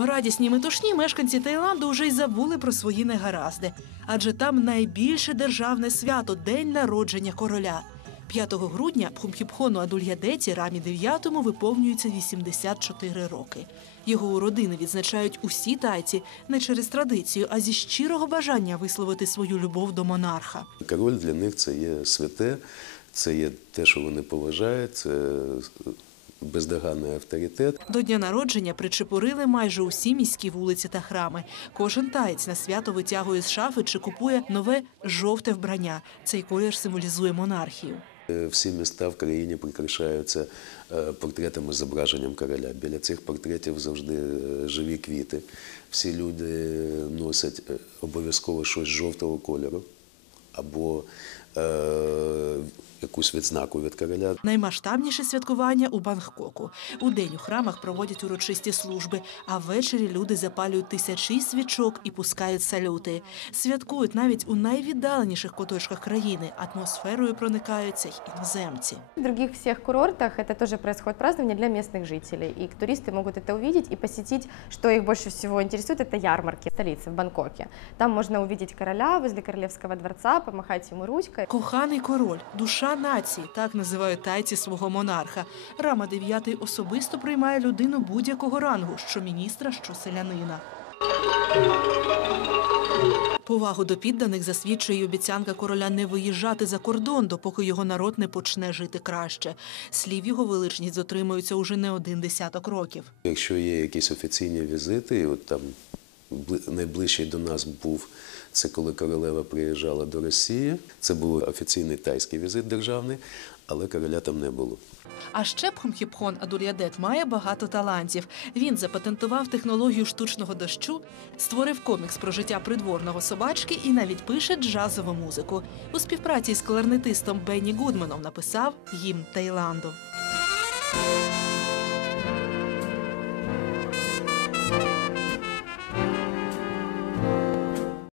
В радісній метушні мешканці Таїланду вже й забули про свої негаразди, адже там найбільше державне свято день народження короля. 5 грудня Пхумхіпхону Адульядеті Рамі IX виповнюється 84 роки. Його уродини відзначають усі тайці не через традицію, а зі щирого бажання висловити свою любов до монарха. Король для них це є святе, це є те, що вони поважають, це бездоганний авторитет. До дня народження причепурили майже усі міські вулиці та храми. Кожен таєць на свято витягує з шафи чи купує нове жовте вбрання. Цей колір символізує монархію. Е, Всі міста в країні прикрашаються е, портретами з зображенням короля. Біля цих портретів завжди е, живі квіти. Всі люди носять обов'язково щось жовтого кольору або якусь відзнаку від короля. Наймасштабніше святкування у Бангкоку. У день у храмах проводять урочисті служби, а ввечері люди запалюють тисячі свічок і пускають салюти. Святкують навіть у найвіддаленіших куточках країни. Атмосферою проникаються й іноземці. В других всех курортах это тоже происходит празднование для местных жителей. И туристы могут это увидеть и посетить. Что их больше всего интересует, это ярмарки столицы в Бангкоке. Там можно увидеть короля возле королевского дворца, помахать ему ручкой. Коханий король, душа нації, так називають тайці свого монарха. Рама IX особисто приймає людину будь-якого рангу, що міністра, що селянина. Повагу до підданих засвідчує й обіцянка короля не виїжджати за кордон, допоки його народ не почне жити краще. Слів його величність дотримуються уже не один десяток років. Якщо є якісь офіційні візити, от там найближчий до нас був це коли королева приїжджала до Росії. Це був офіційний тайський візит державний, але короля там не було. А ще Пхумхіпхон Адур'ядет має багато талантів. Він запатентував технологію штучного дощу, створив комікс про життя придворного собачки і навіть пише джазову музику. У співпраці з кларнетистом Бенні Гудманом написав гімн Таїланду.